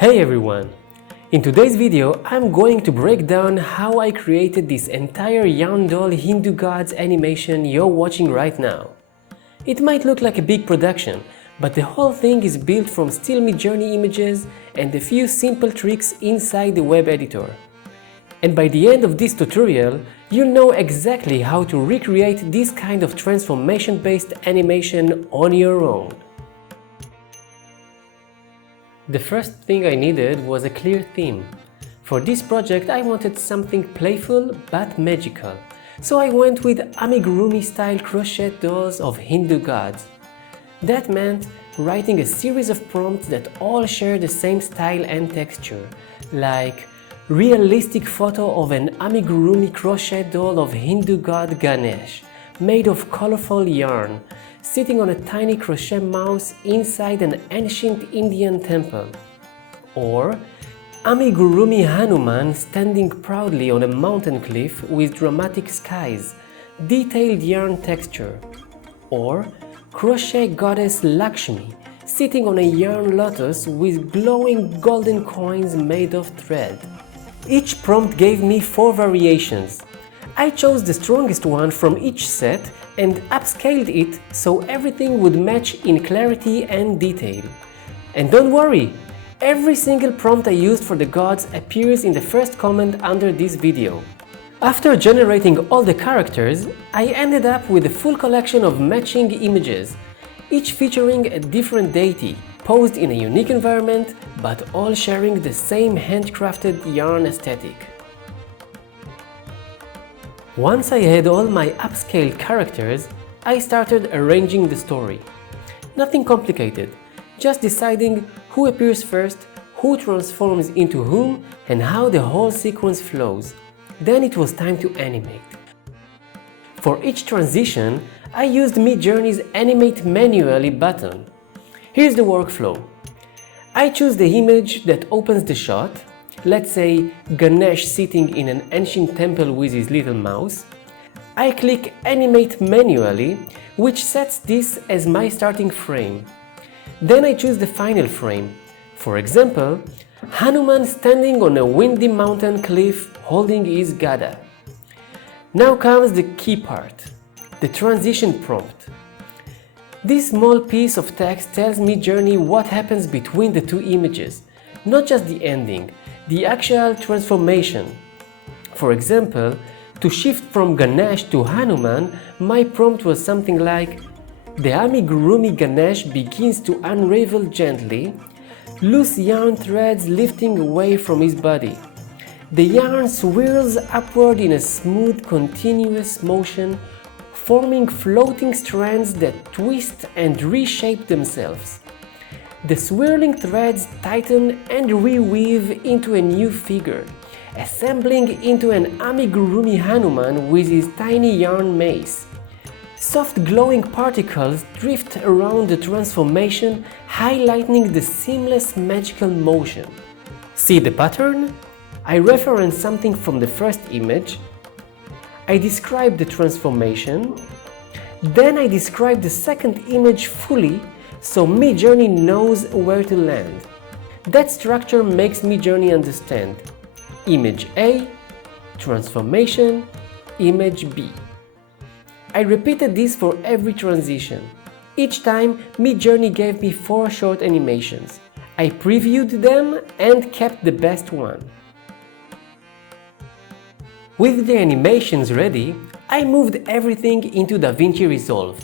Hey everyone! In today's video, I'm going to break down how I created this entire yarn doll Hindu gods animation you're watching right now. It might look like a big production, but the whole thing is built from still Midjourney images and a few simple tricks inside the web editor. And by the end of this tutorial, you'll know exactly how to recreate this kind of transformation-based animation on your own. The first thing I needed was a clear theme. For this project I wanted something playful but magical, so I went with amigurumi style crochet dolls of Hindu gods. That meant writing a series of prompts that all share the same style and texture, like realistic photo of an amigurumi crochet doll of Hindu god Ganesh, made of colorful yarn, sitting on a tiny crochet mouse inside an ancient Indian temple. Or amigurumi Hanuman standing proudly on a mountain cliff with dramatic skies, detailed yarn texture. Or crochet goddess Lakshmi sitting on a yarn lotus with glowing golden coins made of thread. Each prompt gave me 4 variations. I chose the strongest one from each set and upscaled it so everything would match in clarity and detail. And don't worry, every single prompt I used for the gods appears in the first comment under this video. After generating all the characters, I ended up with a full collection of matching images, each featuring a different deity, posed in a unique environment, but all sharing the same handcrafted yarn aesthetic. Once I had all my upscaled characters, I started arranging the story. Nothing complicated, just deciding who appears first, who transforms into whom, and how the whole sequence flows. Then it was time to animate. For each transition, I used Midjourney's Animate Manually button. Here's the workflow. I choose the image that opens the shot, let's say Ganesh sitting in an ancient temple with his little mouse. I click Animate Manually, which sets this as my starting frame. Then I choose the final frame. For example, Hanuman standing on a windy mountain cliff holding his gada. Now comes the key part, the transition prompt. This small piece of text tells Midjourney what happens between the two images, not just the ending, the actual transformation. For example, to shift from Ganesh to Hanuman, my prompt was something like: the amigurumi Ganesh begins to unravel gently, loose yarn threads lifting away from his body. The yarn swirls upward in a smooth, continuous motion, forming floating strands that twist and reshape themselves. The swirling threads tighten and reweave into a new figure, assembling into an amigurumi Hanuman with his tiny yarn mace. Soft glowing particles drift around the transformation, highlighting the seamless magical motion. See the pattern? I reference something from the first image. I describe the transformation. Then I describe the second image fully, so Midjourney knows where to land. That structure makes Midjourney understand. Image A, transformation, image B. I repeated this for every transition. Each time, Midjourney gave me 4 short animations. I previewed them and kept the best one. With the animations ready, I moved everything into DaVinci Resolve.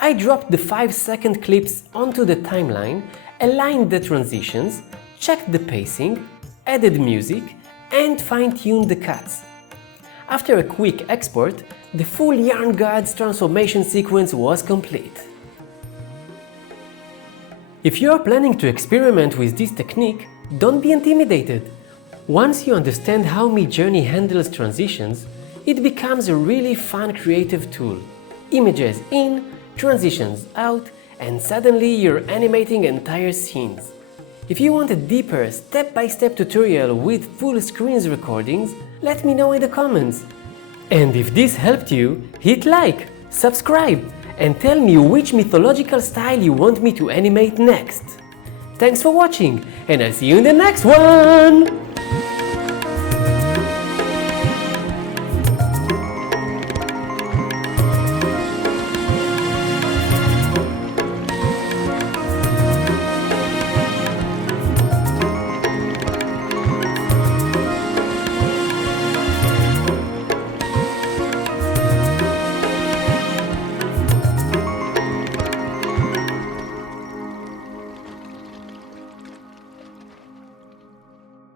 I dropped the 5-second clips onto the timeline, aligned the transitions, checked the pacing, added music, and fine-tuned the cuts. After a quick export, the full Yarn Gods transformation sequence was complete. If you are planning to experiment with this technique, don't be intimidated. Once you understand how Midjourney handles transitions, it becomes a really fun creative tool. Images in, transitions out, and suddenly you're animating entire scenes. If you want a deeper, step-by-step tutorial with full screens recordings, let me know in the comments. And if this helped you, hit like, subscribe, and tell me which mythological style you want me to animate next. Thanks for watching, and I'll see you in the next one!